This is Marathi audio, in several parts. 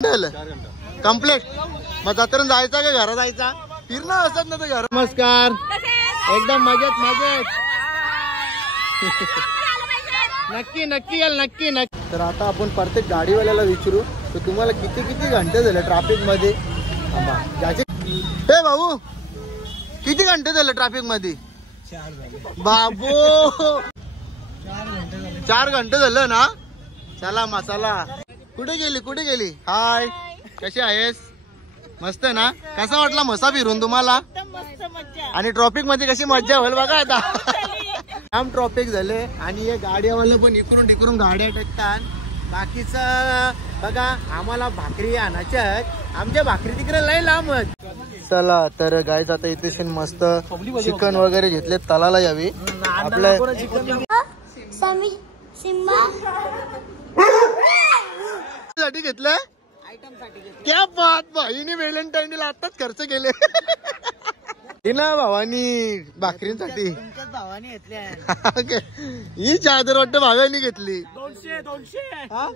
कम्प्लीट. मग जाताना जायचा का घरा जायचा? फिरणं असत ना तर घर. नमस्कार. एकदम मजेत मजेत. नक्की नक्की याल नक्की नक्की. तर आता आपण प्रत्येक गाडीवाल्याला विचारू तर तुम्हाला किती किती घंटे झाले ट्रॅफिक मध्ये. हे भाऊ किती घंटे झाले ट्रॅफिक मध्ये? बाबू 4 घंटे झालं ना. चला मसाला. कुठे गेली? हाय कशी आहेस? मस्त ना. कसा वाटला मसा फिरून तुम्हाला? आणि ट्रॉफिक मध्ये कशी मज्जा होईल बघा आता. जाम ट्रॉफिक झाले आणि हे गाड्यावाले पण इकडून तिकडून गाड्या टाकतात. बाकीचं बघा आम्हाला भाकरी आणायच्या आहेत. आमच्या भाकरी तिकडे लय लांब. चला तर गाईज आता इथे मस्त चिकन वगैरे घेतले. तलाला यावी आपल्या साठी घेतलं. क्या बात. भाईने व्हॅलेंटाईन डेला आताच खर्च केले ना भावानी भाकरींसाठी. भावानी घेतल्या ही चादर वाटतं भाव्यानी घेतली. 200.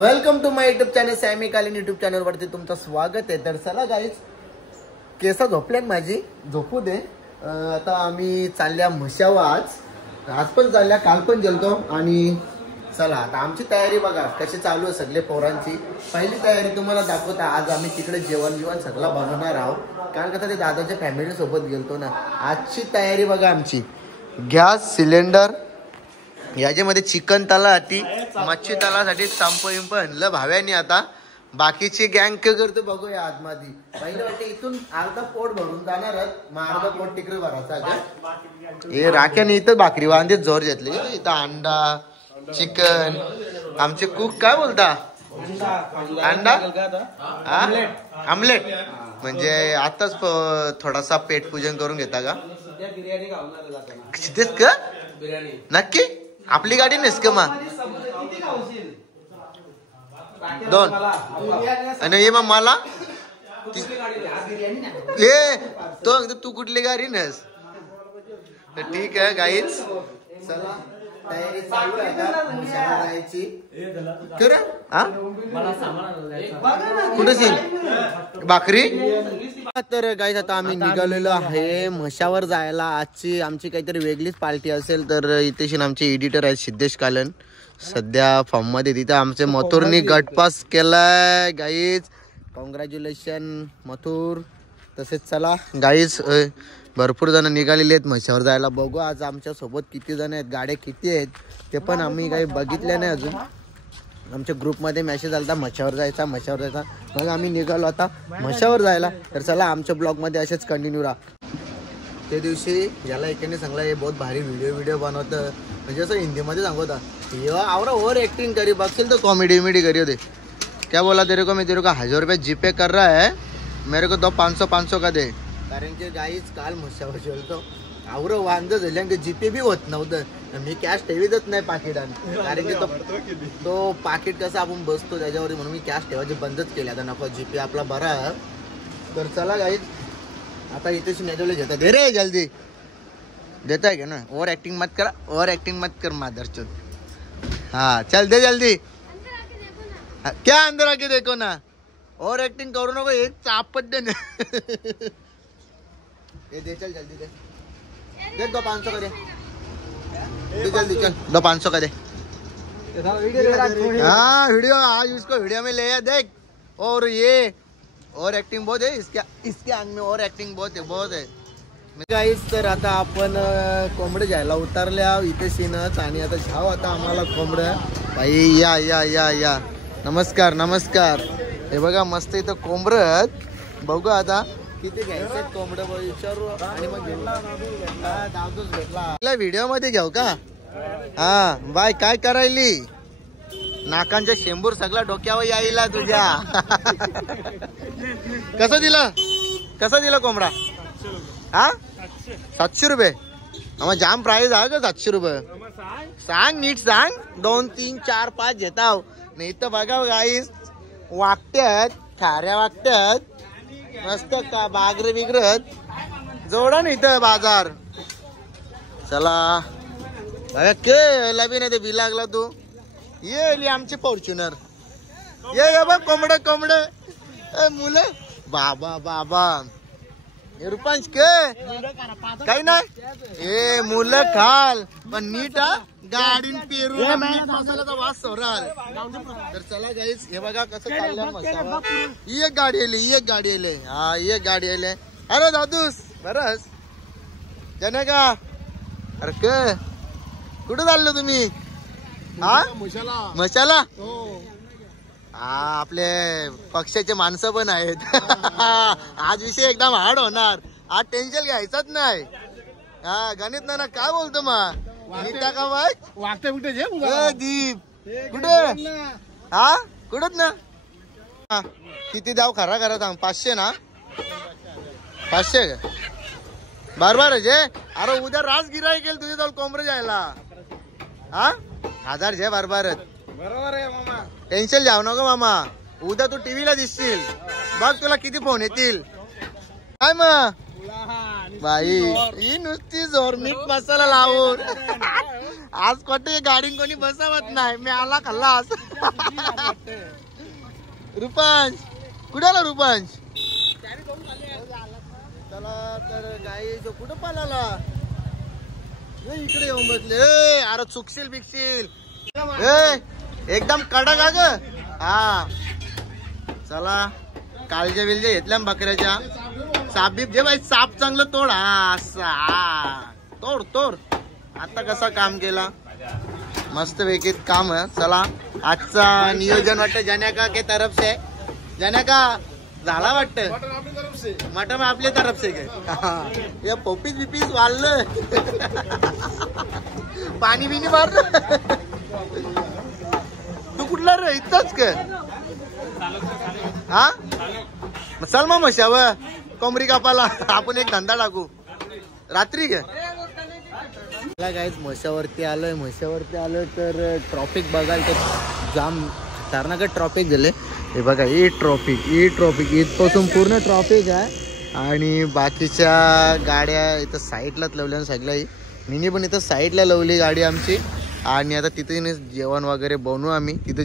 Welcome to my YouTube channel. सॅमी कालीन युट्यूब चॅनल वरती तुमचं स्वागत आहे. तर चला गाईज केसा झोपल्यान माझी झोपू दे. आता आम्ही चालल्या म्हशावा. आज पण चालल्या, काल पण गेलतो. आणि चला आता आमची तयारी बघा कशी चालू आहे सगळे पोरांची. पहिली तयारी तुम्हाला दाखवता. आज आम्ही तिकडे जेवण सगळं बनवणार आहोत. कारण का ते दादाच्या फॅमिली सोबत गेलतो ना. आजची तयारी बघा आमची. गॅस सिलेंडर, याच्यामध्ये चिकन तलासाठी, मच्छी तलासाठी संप ल भाव्यानी. आता बाकीची गँग काय करतो बघूया आतमध्ये. पहिले वाटते इथून अर्धा पोट भरून जाणार, मग अर्धा पोट तिकडे भरायचा का. हे राख्याने इथं भाकरी वांदेच जोर घेतली. इथं अंडा चिकन. आमचे कुक काय बोलता? अंडा आमलेट. म्हणजे आताच थोडासा पेट पूजन करून घेता का? तेच का नक्की? आपली गाडी नस का मग? 2 आणि हे मग मला तू कुठली गाडी नस. तर ठीक आहे गाईच. चला तयारी चालू आहे जायची. कुठे भाकरी. तर गाईज आता आम्ही निघालेलो आहे म्हशावर जायला. आजची आमची काहीतरी वेगळीच पार्टी असेल. तर इथे आमचे एडिटर आहेत सिद्धेश कालन सध्या फॉर्म मध्ये. तिथे आमचे मथुरनी गटपास केलाय गाईज. कॉंग्रॅच्युलेशन मथुर. तसेच चला गाईज भरपूर जण निघालेले आहेत म्हशावर जायला. बघू आज आमच्या सोबत किती जण आहेत, गाड्या किती आहेत ते पण आम्ही काही बघितले नाही अजून. आमच्या ग्रुपमध्ये मेसेज आला म्हशावर जायचा. मग आम्ही निघालो आता म्हशावर जायला. तर चला आमच्या ब्लॉगमध्ये असेच कंटिन्यू राहा. त्या दिवशी याला एकाने सांगला हे बहुत भारी व्हिडिओ बनवतं. म्हणजे असं हिंदीमध्ये सांगता आवरा ओव्हर एक्टिंग करी बघशील तर कॉमेडी करी होते. क्या बोला तेरे को? मैं तेरे को 1000 रुपये जीपे कर रहा है, मेरे को दो 500 का दे. कारण की गाईच काल म्हशावर जेवतो आवर वांद झाले आणि ते जीपे बी होत नव्हतं. मी कॅश ठेवीतच नाही पाकिटान. कारण की तो पाकिट कसं आपण बसतो त्याच्यावर, म्हणून मी कॅश ठेवायचे बंदच केले. आता नको जीपे आपला बरा. तर चला गाईज आता इथे नेदवले घेतात. दे रे जल्दी देता है क्या ना. ओवर एक्टिंग मत कर मादरचोद. हाँ चल दे जल्दी. क्या अंदर आके देखो ना. ओवर एक्टिंग करू नको. एक चापट दे ना. दे चल जल्दी दे 500 का दे. जल्दी चल 500 का दे. हाँ वीडियो आज उसको वीडियो में ले देख. और ये और एक्टिंग बहुत है इसके अंग में. और एक्टिंग बहुत है गाईस. तर आता आपण कोंबडे घ्यायला उतरल्या इथे सीनच. आणि आता जाऊ आता आम्हाला कोंबड्या. भाई या नमस्कार. हे बघा मस्त इथं कोंबडत. बघू आता किती घ्यायचे कोंबडं विचारू आणि मग घेऊ. भेटला व्हिडिओ मध्ये घेऊ का? हा बाय. काय करायली? नाकांच्या शेंबूर सगळा डोक्यावर यायला तुझ्या. कसं दिला कोंबडा? हा 700 रुपये. आम्हाला जाम प्राइस आहे का 700 रुपये? सांग नीट सांग. 2 3 4 5 घेताव नाही तर बघा गाईस वागत्यात खाऱ्या वागत्यात मस्त का बागरे बिगरत जोडा नाही तर बाजार. चला बघा के लबी नाही ते बी लागला तू ये आमची फॉर्च्युनर ये बघ कोंबड कोंबड मुलं बाबा बाबा रुपांश के काही नाही ए मुलं खाल पण नीट हा गाडी पेरू मसाल्याचा वास सोराल तर चला गाईस हे बघा कसं चाललंय मसाला ही एक गाडी आली हा ही एक गाडी आली अरे दादूस बरस जने का अरे के कुठे चाललो तुम्ही हा मशाला हा आपले पक्षाचे माणसं पण आहेत आज विषय एकदम हार्ड होणार आज टेन्शन घ्यायचंच नाही हा गणित ना काय बोलतो मग नीटा का वागते दीप कुठे हा कुठत ना किती जाऊ खरा खरा सांग 500 ना 500 बरोबर आहे जे अरे उद्या रास गिराय केल तुझे जाऊ कोंबडे जायला हा 1000 जे बरोबर आहे मामा टेन्शन जाऊ नको मामा उद्या तू टीव्हीला दिसशील बघ तुला किती फोन येतील काय मग बाई ही नुसती जोर मीठ मसाला लावून आज कोणते गाडी कोणी बसवत नाही मी आला खाल्ला रुपांश कुठे आला रुपांश चला तर गाई जो कुठं पालाला इकडे येऊन बसले अरे चुकशील बिकशील एकदम कडक ग हा चला काळज्या बिलज्या घेतल्या बकऱ्याच्या साप बीप जे बाई साप चांगलं तोड तोड तोड आता कसा काम केला मस्त वेगळीत काम आहे चला आजचा नियोजन वाटतं जन्याका के तरफ से जन्याका झाला वाटतं मटन आपल्या तरफ से काय पोपीस बिपीस वाढलं पाणी बिनी मारलं तू कुठला रे इथंच का हा चल मग मशावर कोंबडी कापाला आपण एक धंदा टाकू रात्री घे गाईज म्हशावरती आलोय तर ट्रॉफिक बघाल तर जाम खतरनाक ट्रॉफिक झाले हे बघा ही ट्रॉफिक इथपासून पूर्ण ट्रॉफिक आहे आणि बाकीच्या गाड्या इथं साईडलाच लावल्या सगळ्या मिनी पण इथं साईडला लावली गाडी आमची आणि आता तिथे जेवण वगैरे बनवू आम्ही तिथं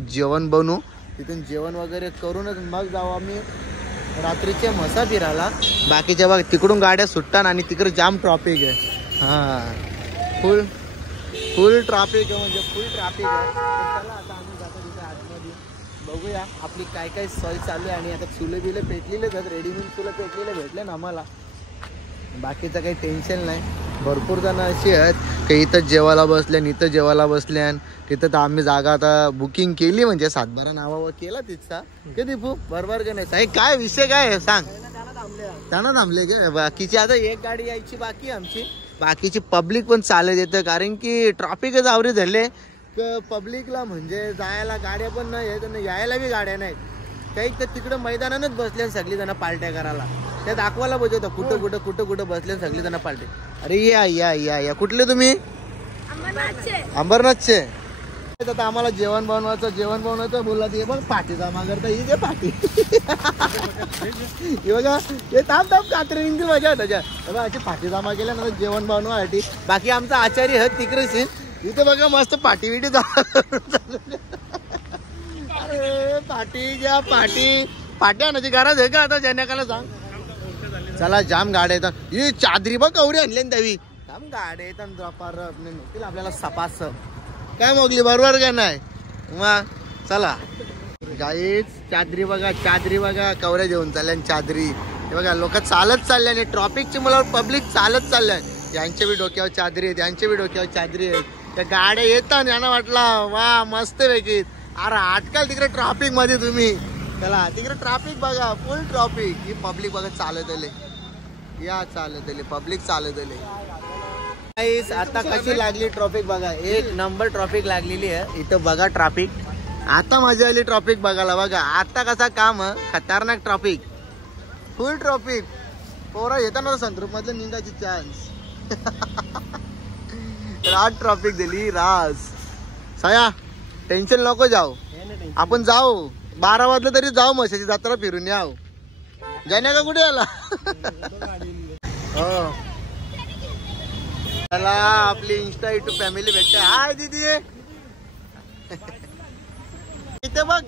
तिथून जेवण वगैरे करूनच मग जाऊ आम्ही रात्रीचे मसा फिरायला बाकीच्या बघ तिकडून गाड्या सुटतात आणि तिकडे जाम ट्रॉफिक आहे हा फुल ट्रॅफिक आहे म्हणजे फुल ट्रॅफिक आहे चला आता आम्ही जातो तिथे आतमध्ये बघूया आपली काय काय सोय चालू आहे आणि आता चुले बिले पेटलेले आहेत रेडीमेड चुलं पेटलेले भेटले ना आम्हाला बाकीचं काही टेन्शन नाही भरपूर जण अशी आहेत की इथं जेवायला बसल्यान तिथं तर आम्ही जागा आता बुकिंग केली म्हणजे सातबारा नावावर केला तिथचा के दीपू बरोबर का नाही साई काय विषय काय आहे सांग त्यांना थांबले का बाकीची आता एक गाडी यायची बाकी आमची बाकीची पब्लिक पण चालत येतं कारण की ट्रॉफिकच आवरी झाले पब्लिकला म्हणजे जायला गाड्या पण नाही आहेत यायला बी गाड्या नाहीत काही तर तिकडं मैदानानच बसले सगळी जण पार्ट्या करायला त्या दाखवायला पाहिजे होतं कुठं बसले सगळी जण पार्टी अरे या कुठले तुम्ही अंबरनाथचे आता आम्हाला जेवण बनवायचं बोलला ते बघ पाठी जमा करता ही जे पाठी बघा ते थांब कात्री निघतील माझ्या त्याच्या अशी पाठी जमा केल्या ना जेवण बनवासाठी बाकी आमचा आचार्य आहेत तिकडेच इथे बघा मस्त पाठी बिटी अरे पाट्या आणायची गरज आहे का आता जन्याकाला सांग चला जाम गाड्या येतात ही चादरी बघ कवरी आणली त्यावी जाम गाड्या येतात आपल्याला सपास काय मोगली बरोबर का नाही मग चला गाईच चादरी बघा कवऱ्या घेऊन चालल्या चादरी हे बघा लोक चालत चालले आणि ट्रॉफिकची मला पब्लिक चालत चाललंय यांच्या बी डोक्यावर चादरी आहेत त्या गाड्या येतात यांना वाटला वा मस्त पैकी अरे आजकाल तिकडे ट्रॅफिक मध्ये तुम्ही चला तिकडे ट्रॅफिक बघा फुल ट्रॅफिक ही पब्लिक बघा चालत पब्लिक चालत आता कशी लागली ट्रॅफिक बघा एक नंबर ट्रॅफिक लागलेली आहे इथं बघा ट्रॅफिक आता मजा आली ट्रॅफिक बघायला बघा आता कसा काम खतरनाक ट्रॅफिक फुल ट्रॅफिक पोरा येताना संतरूप मधलं निघायची चान्स रात ट्रॅफिक दिली रास साया टेन्शन नको जाऊ आपण जाऊ 12 वाजलं तरी जाऊ म्हशीची जत्रा फिरून याव जाण्या का कुठे आला हो चला आपली इंस्टा युट्यूब फॅमिली भेटते. हाय दीदी. इथे बघ.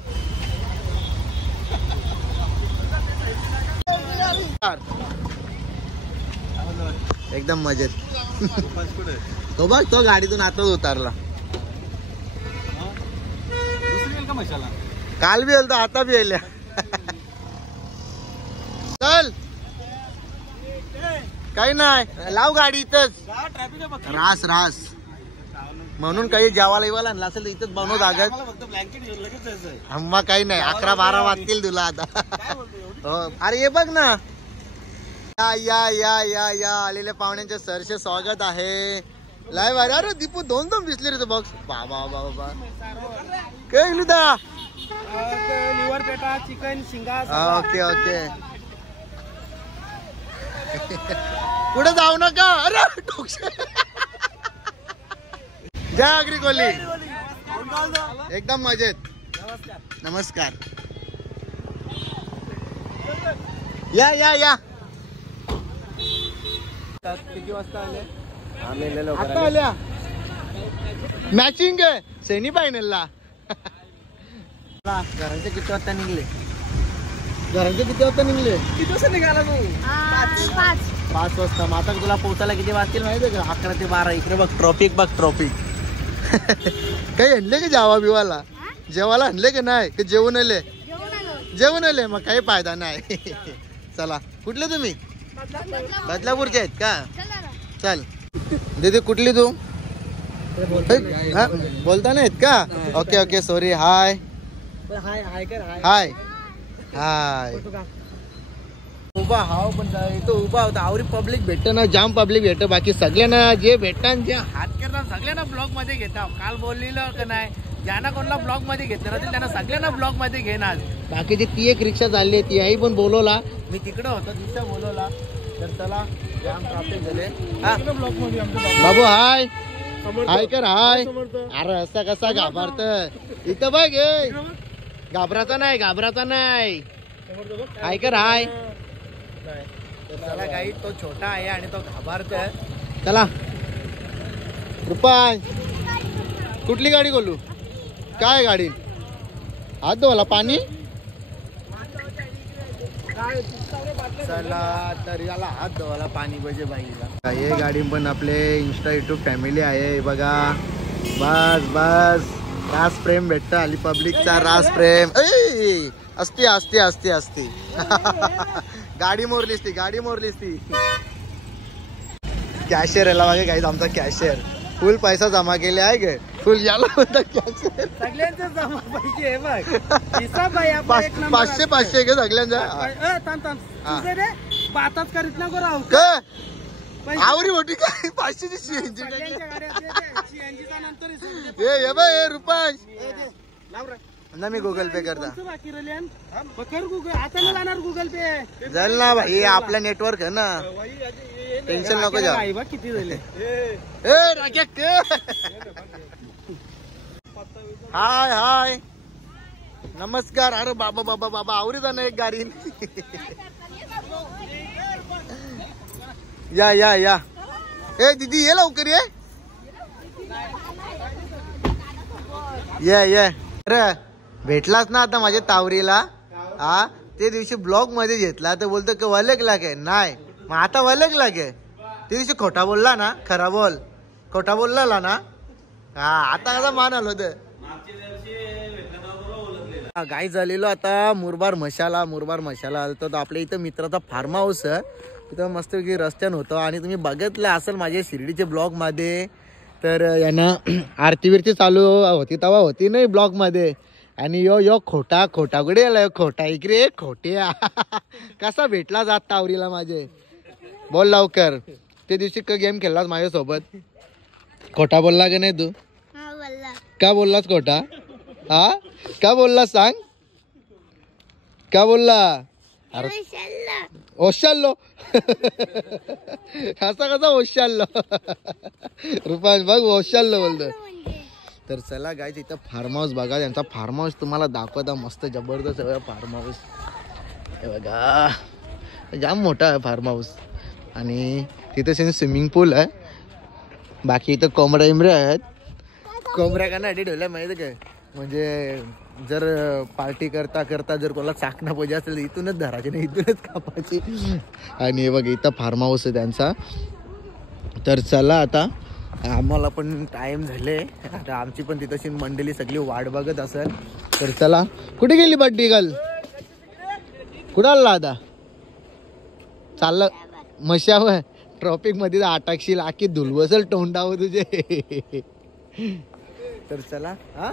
एकदम मजेत. तो बघ तो गाडीतून आताच उतारला. काल बी येईल तो आता बी येईल. चल काही नाही लाव गाडी इथंच. रास रास म्हणून काही जेवायला येवायला आणला असेल इथंच बनव जागा. आम्हा काही नाही 11-12 वाजतील तुला आता. अरे ये बघ ना. या या या या या आलेल्या पाहुण्यांच्या सरसे स्वागत आहे. लाईव्ह. अरे दीपू 2 दिसले रे. बॉक्स बाबा बाबा काय लिदा. लिव्हर पेटा चिकन शिंगा. Okay okay. पुढे जाऊ नका. अरे जय आगरी कोली. एकदम मजेत. नमस्कार. या या या. किती वाजता आले. आता आल्या. मॅचिंग सेमी फायनलला. घरांचे किती वाजता निघले. घरांचे किती वाजता निघले. किती वाजता निघाला तू. 5 वाजता. मग आता तुला पोहोचायला किती वाजतील माहिती आहे का. 11 ते 12. इकडे बघ ट्रॉफिक बघ ट्रॉफिक. काही आणले का जावा बिवाला. जेवायला आणले का नाही की जेवून आले. जेवून आले मग काही फायदा नाही. चला कुठले तुम्ही. बदलापूरचे आहेत का. चल दीदी कुठली तू. बोलता नाहीत का. Okay okay sorry. Hi hi hi कर. हाय हाय. उभा हाव पण तो उभा होता. आवरी पब्लिक भेटत ना. जाम पब्लिक भेटत. बाकी सगळ्यांना जे भेटतात जे हात करतात सगळ्यांना ब्लॉग मध्ये घेतात. काल बोललेलं का नाही. ज्यांना कोणाला ब्लॉग मध्ये घेतलं राहतील त्यांना सगळ्यांना ब्लॉग मध्ये घेणार. बाकीची ती एक रिक्षा चालली ती आई पण बोलवला. मी तिकडं होतो तिथं बोलवला. तर चला जाम ट्रॅफिक झाले. बाबू हाय हाय कर. हाय. अरे असा कसा घाबरत इथं बघ. घाबराचा नाही घाबराचा नाही. हाय कर. हाय. चला काही तो छोटा आहे आणि तो घाबरतोय. चला रुपाय कुठली गाडी बोलू. काय गाडी. हात धुवाला पाणी. चला तर याला हात धुवाला पाणी पाहिजे बाईला. हे गाडी पण आपले इंस्टा युट्यूब फॅमिली आहे बघा. बस बस रास प्रेम भेटत. आली पब्लिकचा रास प्रेम असते असते असते असते. गाडी मोरलीस ती गाडी मोरलीस ती. कॅशियर याला मागे काहीच आमचा कॅशियर फुल पैसा जमा केले आहे गे. फुल याला होता कॅशियर. सगळ्यांचा जमा पैसे आहे बघ. हिसाब आहे आपला एक नंबर. 500 गे सगळ्यांचा. बातच करीत नको राहू. आवरी मोठी काय 500ची सीएनजी. हे बाय रुपाज ना मी गुगल पे करता. आता जाणार गुगल पे. चल ना भाई आपला नेटवर्क आहे ना. टेन्शन नको जा. किती झाले. हाय हाय नमस्कार. अरे बाबा बाबा बाबा आवरी जाणं एक गाडी. या या या. ए दीदी ये लवकर ये. अरे भेटलाच ना आता माझ्या तावरीला. हा ते दिवशी ब्लॉग मध्ये घेतला तर बोलतो की वलग लागे. नाही मग आता वलग लागे. ते दिवशी खोटा बोलला ना. खरा बोल. खोटा बोलला ना. हा आता कसा मान आलो तर. गाई झालेलो आता मुरबाड मशाला आलतो. तर आपल्या इथं मित्राचा फार्म हाऊस आहे. तिथं मस्त रस्त्यान होतं. आणि तुम्ही बघितलं असेल माझ्या शिर्डीचे ब्लॉग मध्ये. तर यांना आरती विरती चालू होती तेव्हा होती नाही ब्लॉग मध्ये. आणि यो खोटा कुठे आला. खोटा इकडे खोट्या. कसा भेटला जात तावरीला माझे. बोल लवकर. ते दिवशी गेम खेळलास माझ्यासोबत. खोटा बोलला की नाही तू. का बोललास खोटा. हा का बोलला सांग. का बोलला. अरे ओशाल्लो. कसा ओशाल्लो. रुपांश बघ ओशाल्लो बोलतो. तर चला गाईज इथं फार्म हाऊस बघा. त्यांचा फार्म हाऊस तुम्हाला दाखवता. मस्त जबरदस्त फार्म हाऊस हे बघा. जाम मोठा आहे फार्म हाऊस. आणि तिथे स्विमिंग पूल आहे. बाकी इथं कोंबड्या इमऱ्या आहेत. कोंबड्या का नाही ठेवल्या माहिती काय, म्हणजे जर पार्टी करता करता जर कोणाला चाकणं पाहिजे असेल इथूनच धरायची नाही, इथूनच कापायची. आणि हे बघ इथं फार्म हाऊस आहे त्यांचा. तर चला आता आम्हाला पण टाइम झाले, आता आमची पण तिथंशी मंडळी सगळी वाट बघत असेल. तर चला. कुठे गेली बड्डी गर्ल, कुठं आला आता चाललं मशावर ट्रॉफिक मध्ये अटकशील, आखी धुलवसल तोंडावर तुझे. तर चला हा,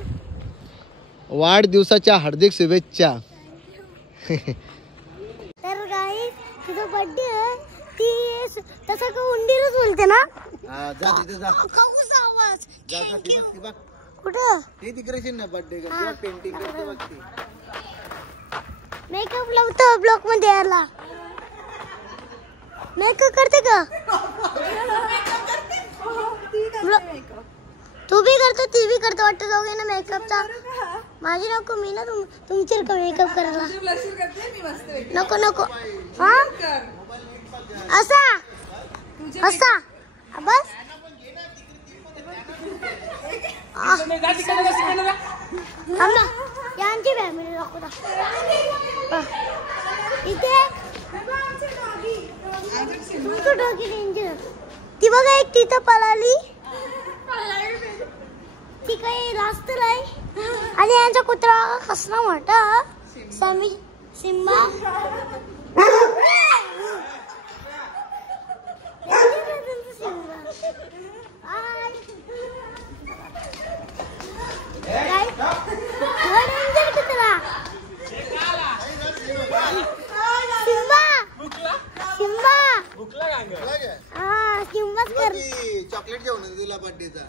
वाढदिवसाच्या हार्दिक शुभेच्छा. तर गाईस तुझा बर्थडे आहे, ती तसं का उंडीरच बोलते ना. जा तिथे जा, कौसा आवाज जा जा ती बघ, ती बघ कुठं ती तिकडे ना बर्थडे गर्ल पेंटिंग करते बघ ती. मेकअप लावतो ब्लॉक मध्ये यायला. मेकअप करते का तू भी करतो, ती भी करतो वाटतं दोघे ना मेकअपचा. माझी नको, मी ना तुमची मेकअप करायला नको नको. हा असा असा बस. यांची फॅमिली दाखवता इथे. तुमचं डोकी डेंजर. ती बघा एक तिथं पळाली, ती काही रास्त नाही. आणि यांचा कुत्रा कसला मोठा सिम्बा. चॉकलेट घेऊन तुला बर्थडेचा.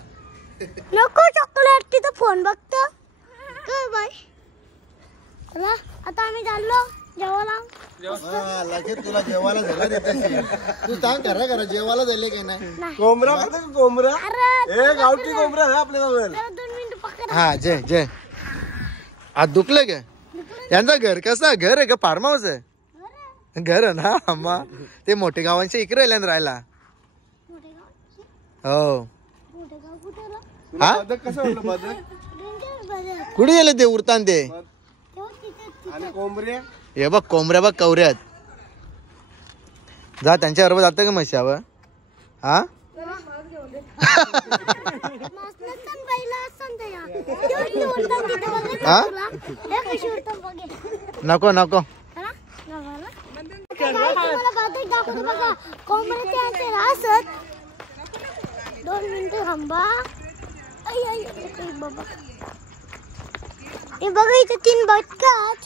नको चॉकलेट, तिथं फोन बघतो काय बाय. चला आता आम्ही चाललो जेवायला. लगेच तुला जेवायला झालं देते. तू सांग करा करा जेवायला झाले काय नाही. कोंबडा कोंबडा हे गावठी कोंबडा आहे आपल्याजवळ. 2 मिनिटं पकड. हा जय जय. आज दुखलं का यांचा घर, कसं घर आहे का फार्म हाऊस आहे. घर आहे ना अम्मा, ते मोठे गावांच्या इकडे राहायला. हो हा कसं वाटलं बदक कुठे गेले ते उरतान ते. आणि कोंबड्या हे बघ कोंबड्या बघ कवऱ्यात. जा त्यांच्या बरोबर जातं का मशावर. हा नको नको. कोंबड्याचे राहत 2 मिनिटं थांबा. बाबा हे बघा इथे 3 बदकात.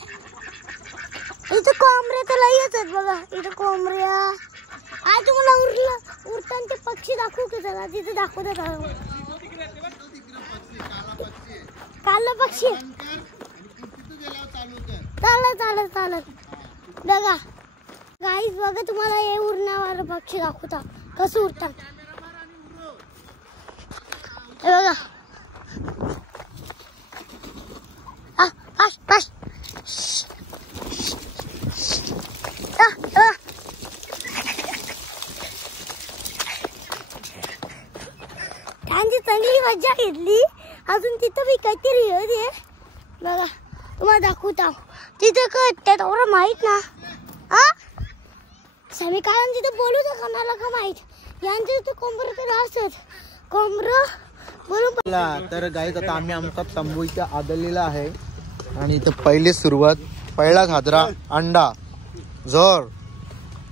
इथं कोंबड्या तर लयच आहेत बघा. इथं कोंबड्या. आज तुम्हाला उरताना ते पक्षी दाखवू का. चला तिथे दाखवतात काला पक्षी. चालत चालत चालत बघा गाईस, बघा तुम्हाला हे उरण्यावाला पक्षी दाखवता कसं उरतात. हे बघा त्यांची चांगली मजा घेतली. अजून तिथं मी काहीतरी आहे बघा, तुम्हाला दाखवता. तिथं काय तेवढं माहित ना. समी कारण तिथं बोलू तर कोणाला का माहित. यांच्या तिथं कोंबडं तर असत कोंबडं बोलू. तर गाईत आता आम्ही आमचा तंबू इथे आदळलेला आहे. आणि इथं पहिली सुरुवात, पहिला खादरा अंडा जोर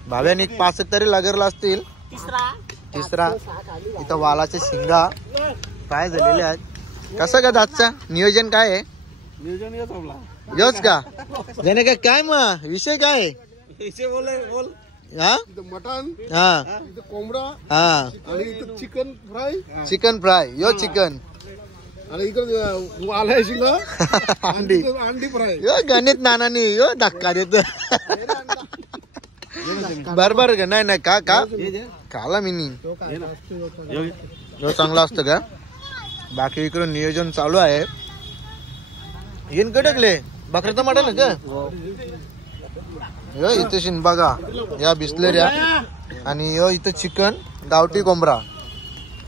भाव्याने 5 तरी लागरला असतील. तिसरा इथं वालाचे शिंगा काय झालेले आहेत. कसं का दादचा नियोजन काय आहे. नियोजन योच का जाणे का काय मग विषय काय. बोल हा मटन, हा कोंबडा, हा आणि इथं चिकन फ्राय, चिकन फ्राय. यो चिकन आणि इकडे आलाय शिंगा अंडी अंडी फ्राय. यो गणित नानानी यो धक्का देत. बरोबर का नाही नाही का का खाला मी जो चांगला असतं का. बाकी इकडं नियोजन चालू आहे. येन कडकले बकऱ्याचं मटण का. यो इथे शिन बघा या बिस्लेऱ्या. आणि यो इथं चिकन गावठी कोंबडा.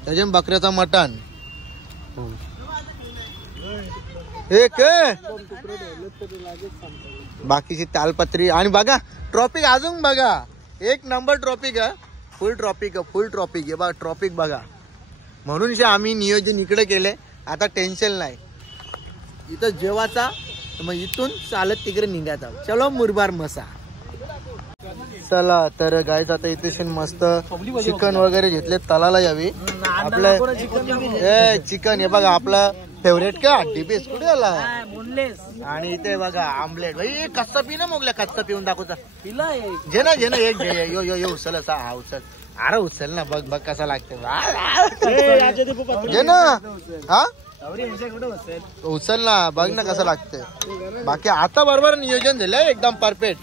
त्याच्या बकऱ्याचा मटण एक बाकीची तालपत्री आणि बघा ट्रॉपिक अजून बघा एक नंबर ट्रॉपिक आहे फुल ट्रॉपिक आहे बघा ट्रॉपिक बघा म्हणून आम्ही नियोजन इकडे केले आता टेन्शन नाही इथं जेवाचा मग इथून चालत तिकडे निघायचा चलो मुरबार मसा चला तर गाईज आता इथे मस्त चिकन वगैरे घेतले तलाला यावी आपलं चिकन हे बघा आपलं फेवरेट का हड्डी पीस कुठे आला आणि इथे बघा आमलेट भाई कच्चा पी ना मोगल्या कच्चा पिऊन दाखवता जे ना एक घे यो यो यो उचल असा हा उचल अरे उचल ना बघ बघ कसा लागते जे ना हा उचल ना बघ ना कसं लागतंय बाकी आता बरोबर नियोजन झालंय एकदम परफेक्ट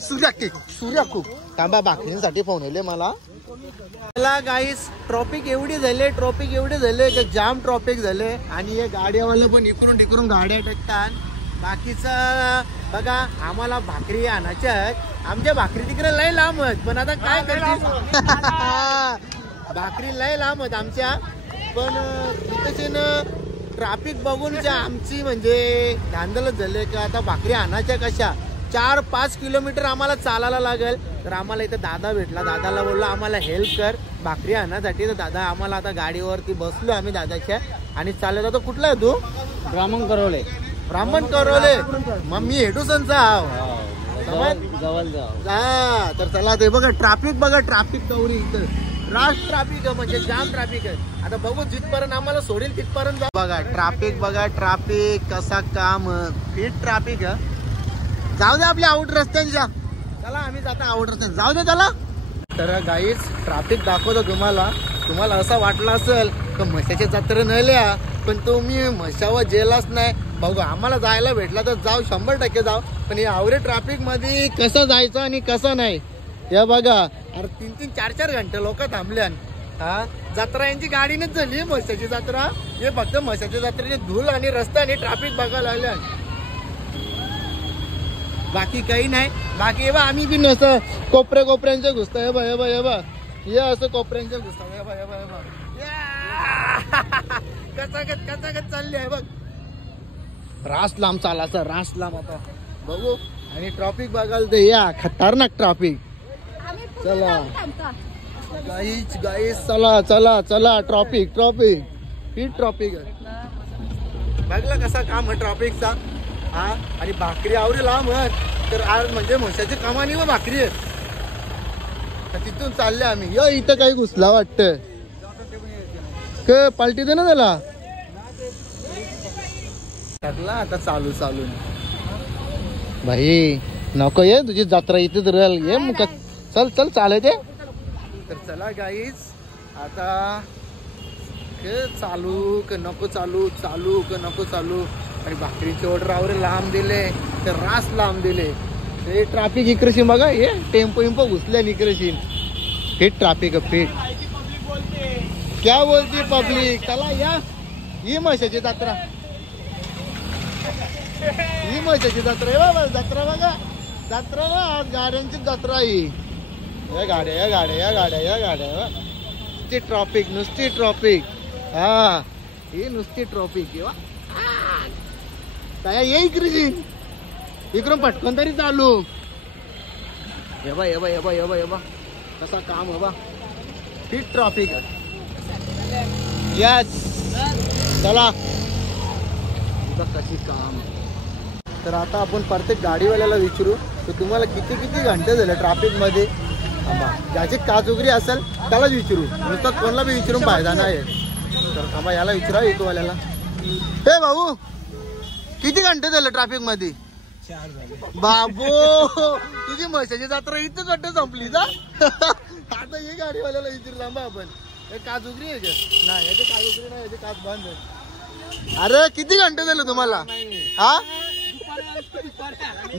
सूर्या कुक तांबा भाकरीसाठी फोन येले मला गाईस ट्रॉफिक एवढी झाले की जाम ट्रॉफिक झाले आणि हे गाड्यावाले पण इकडून गाड्या टाकतात बाकीचं बघा आम्हाला भाकरी आणायच्या आहेत आमच्या भाकरी तिकडे लय लांब आहेत पण आता काय करतील भाकरी लय लांब आहेत आमच्या पण तिथे ट्रॅफिक बघून आमची म्हणजे धांदलच झाले की आता भाकरी आणायच्या कशा 4-5 किलोमीटर आम्हाला चालायला लागेल तर आम्हाला इथं दादा भेटला दादाला बोललो आम्हाला हेल्प कर भाकरी आणण्यासाठी तर दादा आम्हाला आता गाडीवरती बसलो आम्ही दादाच्या आणि चालत होतो कुठला आहे तू ब्राह्मण करवले मग मी हेडूसनचा हा तर चला ते बघा ट्रॅफिक गौरी इथं राश ट्रॅफिक आहे म्हणजे जाम ट्रॅफिक आहे आता बघू जिथपर्यंत आम्हाला सोडेल तिथपर्यंत बघा ट्रॅफिक कसा काम फिट ट्रॅफिक आहे जाऊ दे आपल्या आउट रस्त्यांच्या चला आम्ही जाता आउट रस्त्यात जाऊ दे चला तर गाईज ट्रॅफिक दाखवतो तुम्हाला असं वाटलं असेल तर म्हशाच्या जत्रा नल्या पण तुम्ही म्हशावर जेलाच नाही बघू आम्हाला जायला भेटला तर जाऊ 100% जाऊ पण या आवरे ट्रॅफिक मध्ये कसं जायचं आणि कसं नाही हे बघा अरे 3-4 घंटे लोक थांबल्या हा जत्रा यांची गाडीनेच झाली म्हशाची जत्रा हे फक्त म्हशाच्या जत्रेने धूल आणि रस्ता आणि ट्रॅफिक बघायला आल्या बाकी काही नाही बाकी हे बा आम्ही बी नसं कोपऱ्यांच्या घुसतो हे बा हे असं कोपऱ्यांच्या घुसतो हे बा कचाकच चालली आहे बघ रास लांब चालायचा रास लांब आता बघू आणि ट्रॅफिक बघाल तर या खतरनाक ट्रॅफिक चला गाईच चला ट्रॅफिक ही ट्रॅफिक आहे बघला कसा काम आहे ट्रॅफिकचा हा आणि भाकरी आवरी लांब तर आज म्हणजे म्हशाची कामानी व भाकरी आहे तिथून चालले आम्ही या इथं काही घुसला वाटतं क पालटी दे ना त्याला टाकला आता चालू भाई नको ये तुझी जत्रा इथेच राहील ये मग चल चालते तर चला गाईज आता चालू क नको चालू आणि भाकरीचे ऑर्डर आवरे लांब दिले तर रास लांब दिले ते ट्रॅफिक इकडशी बघा हे टेम्पो घुसल्या इकडशी फिट ट्रॅफिक फिट क्या बोलती पब्लिक चला या ही म्हशाची जत्रा बाबा जत्रा बघा आज गाड्यांची जत्रा ही या गाड्या नुसती ट्रॉफिक हा ही नुसती ट्रॉफिक काय ये इकडून पटकन तरी चालू हे बा कसा काम हवा फिट ट्रॅफिक यस चला कशी काम तर आता आपण प्रत्येक गाडीवाल्याला विचारू तर तुम्हाला किती घंटे झाले ट्रॅफिक मध्ये ज्याची काचुगरी असेल त्यालाच विचारू नुसतं कोणाला बी विचारून फायदा नाही तर थांबा याला विचारा इथवाल्याला हे भाऊ किती घंटे झाले ट्रॅफिक मध्ये बाबो तुझी म्हशाची जत्रा इथं घंटे संपली जा आता हे गाडीवाल्याला विचारू थांबा आपण हे काचुगरी आहे नाही याची काचुगरी नाही याची काच बंद आहे अरे किती घंटे झाले तुम्हाला हा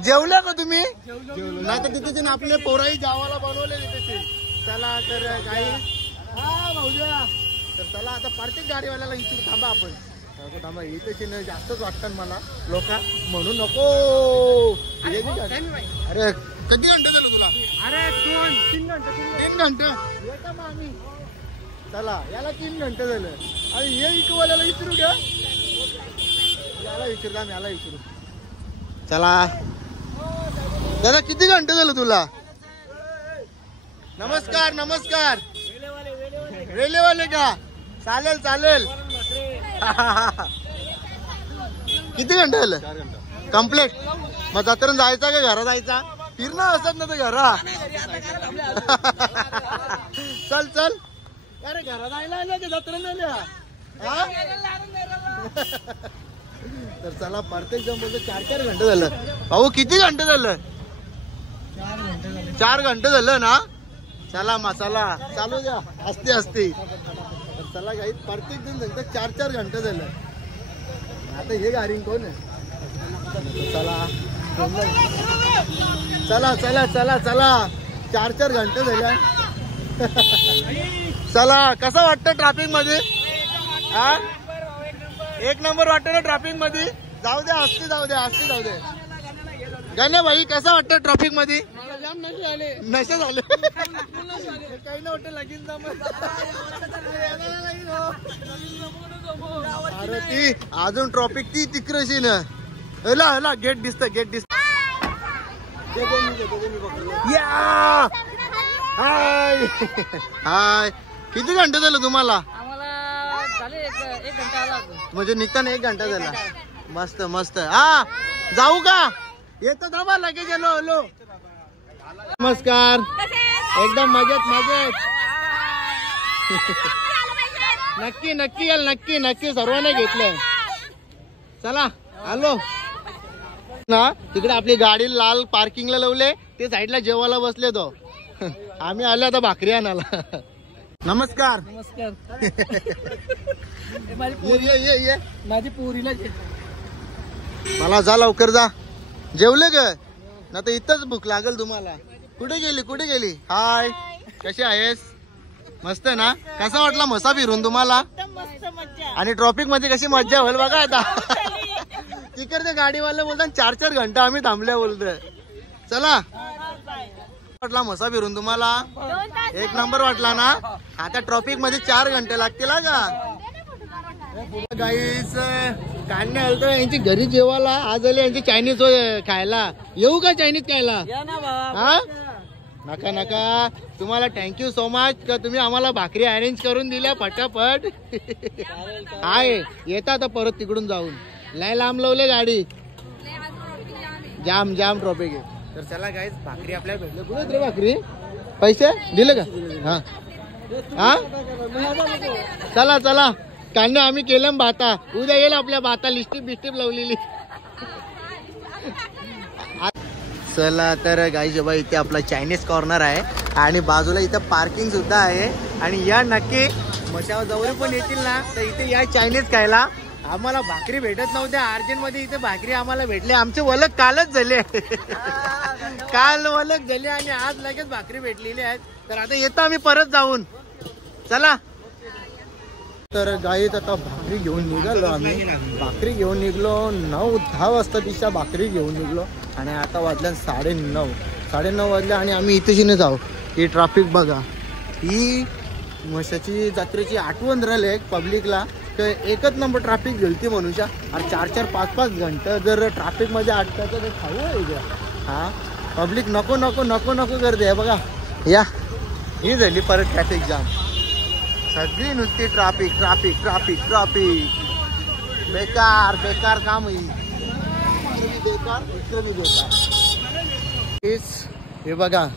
जेवल्या का तुम्ही नाही तर तिथे आपले पोराई जावाला बनवले तिथे चला तर काही हा भाऊजा तर चला आता प्रत्येक गाडीवाल्याला विचारू थांबा आपण थांबा इथे जास्तच वाटतात मला लोक म्हणून नको अरे किती घंटे झालं तुला अरे 3 घंटे येता मग आम्ही. चला याला 3 घंटे झालं. अरे हे इकवाल्याला विचारू घ्या. याला विचारू. चला दादा किती घंटे झालं तुला? नमस्कार. रेल्वेवाले का? चालेल. किती घंटे झालं? कम्प्लीट. मग जत्रेन जायचा का घरा जायचा? फिरणं असत ना तर घरा. चल अरे घरा जायला आलं की जत्रेन झाल्या. तर चला प्रत्येक जण बोलतो 4 घंटे झालं. भाऊ किती घंटे झालं? 4 घंटे झालं ना. चला मसाला चालू द्या. असते तर चला काही प्रत्येक जण सांगतं 4 घंटे झालं. आता हे गाडी कोण आहे? चला 4 घंटे झाल्या. चला कसं वाटतं ट्रॅफिक मध्ये? एक नंबर वाटतं ना ट्रॅफिक मध्ये. जाऊ द्या असते जाऊ दे. गाणे भाई कसं वाटतं ट्रॅफिक मध्ये? नशे झाले काही ना वाटतं लगीन अरे ती अजून ट्रॉफिक ती तिकडची ना. हला गेट दिसत हाय. किती घंटे झालं तुम्हाला? म्हणजे निघताना 1 घंटा झाला. मस्त. हा जाऊ का? येतो दाबा लगेच. हॅलो नमस्कार. एकदम मजेत. नक्की सर्वांना घेतलं. चला आलो ना. तिकडे आपली गाडी लाल पार्किंगला लावले. ते साईडला जेवायला बसले तो. आम्ही आलो आता भाकरी आणायला. नमस्कार. ये माझी पोरीला मला जा लवकर जा. जेवले ग ना तर इथंच भूक लागल तुम्हाला. कुठे गेली? हाय कशी आहेस? मस्त ना. कसा वाटला मसा फिरून तुम्हाला? आणि ट्रॉफिक मध्ये कशी मज्जा होईल बघा आता. तिकडे गाडीवाले बोलतात 4 घंटे आम्ही थांबल्या बोलतोय. चला वाटला मसा फिरून तुम्हाला? 1 नंबर वाटला ना. आता ट्रॉफिक मध्ये 4 घंटे लागतील का? गाईस काढणे आलतो यांची घरी जेवायला. आज आले यांची चायनीज खायला. येऊ का चायनीज खायला? हा नका. तुम्हाला थँक्यू सो मच का तुम्ही आम्हाला भाकरी अरेंज करून दिल्या फटाफट. आहे येता आता परत तिकडून जाऊन. लय लांब लावले गाडी. जाम ट्रॉफिक आहे. तर चला गाईस भाकरी आपल्याला भेटले. कुठे रे भाकरी? पैसे दिले का? हा चला कांदे आम्ही केलं भाता. उद्या येईल आपल्या भाता. लिस्टिप लावलेली. चला तर गाईस बाबा इथे आपला चायनीज कॉर्नर आहे आणि बाजूला इथं पार्किंग सुद्धा आहे. आणि या नक्की मशावर जवळ पण येतील ना तर इथे या चायनीज खायला. आम्हाला भाकरी भेटत नव्हत्या अर्जंट मध्ये. इथे भाकरी आम्हाला भेटली. आमचे वलक कालच झाले. काल वलक झाले आणि आज लगेच भाकरी भेटलेली आहेत. तर आता येतो आम्ही परत जाऊन. चला तर गाईत आता भाकरी घेऊन निघालो आम्ही. भाकरी घेऊन निघलो 9-10 वाजता दिशा भाकरी घेऊन निघलो. आणि आता वाजल्या 9:30 वाजले आणि आम्ही इथेच जाऊ. ही ट्रॅफिक बघा. ही म्हशाची जत्रेची आठवण राहिली पब्लिकला. तर एकच नंबर ट्रॅफिक गेलती मनुष्या. आणि 4-4, 5-5 घंटे जर ट्रॅफिक मध्ये अटकायचं तर खाऊ आहे. हा पब्लिक नको करते. बघा या ही झाली परत ट्रॅफिक जाम. सगळी नुसती ट्रॅफिक. बेकार काम. बेकार. हे बघा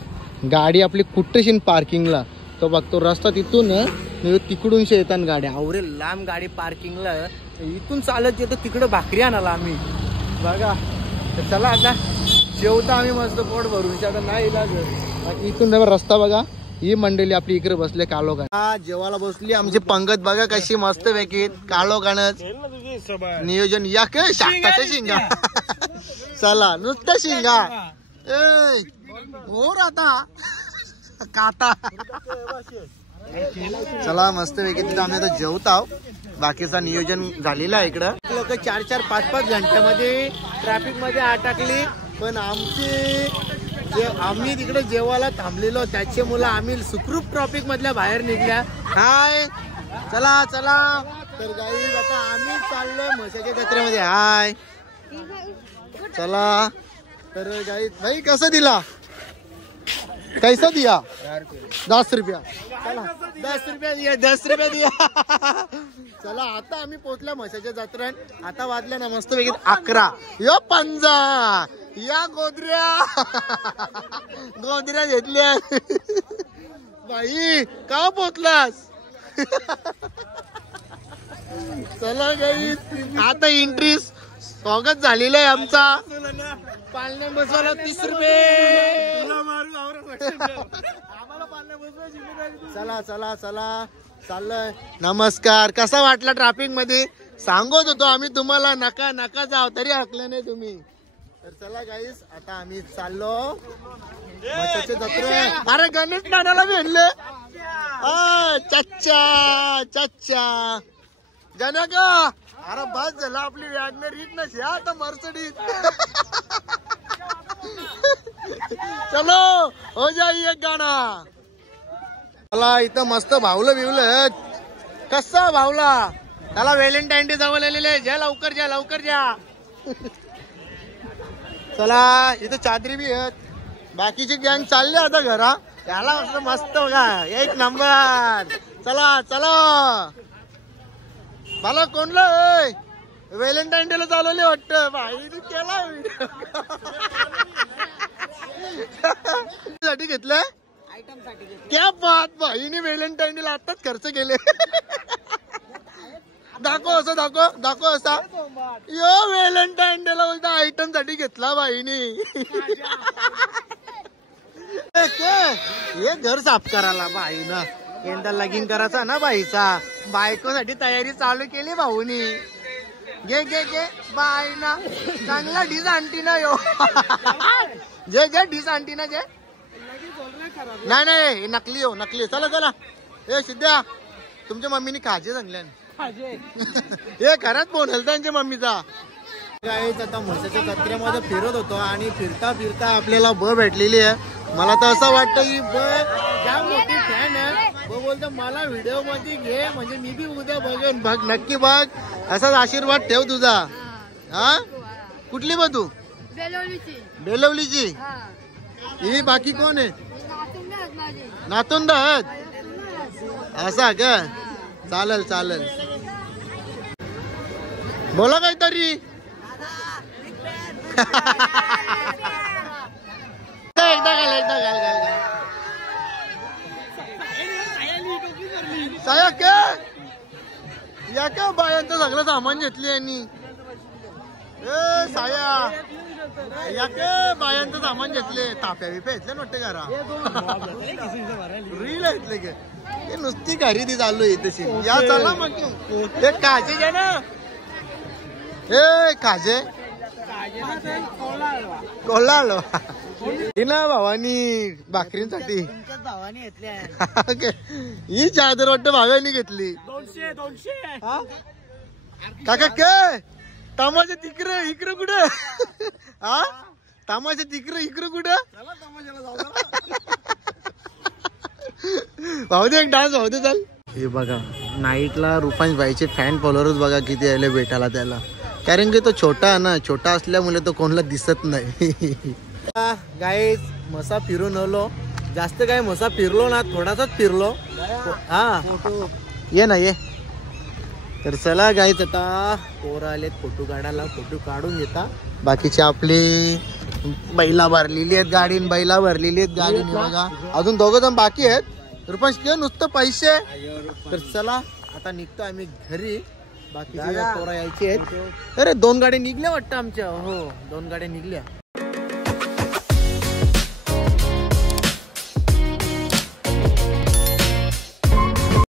गाडी आपली कुठेशी पार्किंगला. तो बघतो रस्ता तिथून तिकडून येतात गाड्या. आवरे लांब गाडी पार्किंगला. इथून चालत येतो तिकडे भाकरी आणायला आम्ही. बघा तर चला आता जेवता आम्ही मस्त पोट भरून. आता नाही इलाज. इथून रस्ता बघा. ही मंडळी आपली इकडे बसले कालोखान. जेवायला बसली आमची पंगत बघा कशी मस्त पैकी कालोखानच नियोजन. या काय शाकाच्या शिंगा. चला नुसतं शिंगा. हो आता काटा. चला मस्त पैकी तिथं आम्ही आता जेवत आहोत. बाकीचा नियोजन झालेला आहे इकडं. लोक 4-4, 5-5 घंट्यामध्ये ट्रॅफिक मध्ये अटकली. पण आमची आम्ही तिकडे जेवायला थांबलेलो त्याचे मुलं आम्ही सुखरूप ट्रॉफिक मधल्या बाहेर निघल्या. हाय चला चला. तर गाईज आता आम्ही चाललोय म्हशाच्या जत्रेमध्ये. हाय चला. तर गाईज भाई कसं दिला, कैसा दिया? 10 रुपया. चला 10 रुपया दिया, 10 रुपया दिया. चला आता आम्ही पोहोचल्या म्हशाच्या जत्रेत. आता वाजल्या ना मस्त पैकी 11. यो पंजा या गोदऱ्या घेतल्या. बाई का पोहोचलास? चला गाईज आता एंट्री स्वागत झालेलं आहे आमचा. पाळण्या बसवायला 30 रुपये. चला चला चला चाललंय. नमस्कार. कसा वाटला ट्रॅफिक मध्ये? सांगत होतो आम्ही तुम्हाला नका नका जाव, तरी ऐकलं नाही तुम्ही. तर चला गाईस आता आम्ही चाललो म्हशाच्या जत्रेत. अरे गणेश नानाला भेटले. चच्चा चच्चा गण्या का? अरे बस झाला आपली वॅगनर रीट नशी आता मर्सडीज. चलो हो जाई एक गाणा. मला इथं मस्त भावलं बिवलं. कसा भावला? त्याला व्हॅलेंटाईन डे जवळ आलेले. ज्या लवकर ज्या लवकर ज्या. चला इथं चादरी बी आहेत. बाकीची गँग चालली आता घरा. त्याला असं मस्त बघा एक नंबर. चला चला. मला कोणला व्हॅलेंटाईन डे ला चालवले वाटतं. भाई केला साठी घेतलं. क्या बात. भाईने व्हॅलेंटाईन डे ला आताच खर्च केले. दाखव असं दाखव दाखव असा. यो व्हॅलेंटाईन डे ला बोलता आयटम साठी घेतला बाईने. हे घर साफ करायला बाईनं. यंदा लगीन करायचा ना बाईचा. बायकोसाठी तयारी चालू केली भाऊनी. घे घे घे बाईना चांगला डिस आणती ना यो. जे जे डिस आणती ना जे. नाही नाही नकली हो नकली. चला चला. हे सिद्ध्या तुमच्या मम्मीने खाजे चांगल्या. हे खरंच फोन हलता त्यांच्या मम्मीचा. गाईच आता म्हशाच्या जत्रेमध्ये फिरत होतो आणि फिरता फिरता आपल्याला भेटलेली आहे. मला तर असं वाटतं की ज्या मोठी फॅन आहे बोलतो मला व्हिडिओ मध्ये घे म्हणजे मी बी उद्या बघेन. बघ नक्की बघ. असाच आशीर्वाद ठेव तुझा. हा कुठली बघ तू? बेलवलीची. ही बाकी कोण आहे? नातुंड आहेत. असा का? चालेल चालेल. बोला काहीतरी. एकदा घाल एकदा घाल घाल घाल. साया के या का बायांचं सगळं सामान घेतले यांनी. ए साया या के बायांचं सामान घेतले. ताप्या बिप्या घेतले नोटे घरा. रील घेतले के हे नुसती खरेदी चालू आहे तशी. या चला मग हे काजे घ्या ना. हे काजे कोल्हा आलो ना भावानी भाकरींसाठी. ही चादर वाटतं भाव्यानी घेतली. 200 काका के तामाचे तिकडे इकडे कुठं? हा तामाचे तिकडे इकडे कुठं? भाऊ दे एक डान्स भाऊ दे चल. हे बघा नाईटला रुपांश भाईचे फॅन फॉलोअर्स बघा किती आले भेटायला त्याला. कारण की तो छोटा आहे ना. छोटा असल्यामुळे तो कोणाला दिसत नाही. गाईज मसा फिरून आलो. जास्त काय मसा फिरलो ना थोडासाच फिरलो. हा ये ना ये. तर चला गाईज आता पोरं आलेत फोटो काढायला. फोटो काढून घेता. बाकीची आपली बैला भरलेली आहेत गाडीन. बैला भरलेली आहेत गाडीने बघा. अजून दोघं जण बाकी आहेत. रुपांश के नुसतं पैसे. तर चला आता निघतो आम्ही घरी. बाकीचे पोरं यायचे आहेत. अरे 2 गाड्या निघल्या वाटतं आमच्या. हो 2 गाड्या निघल्या.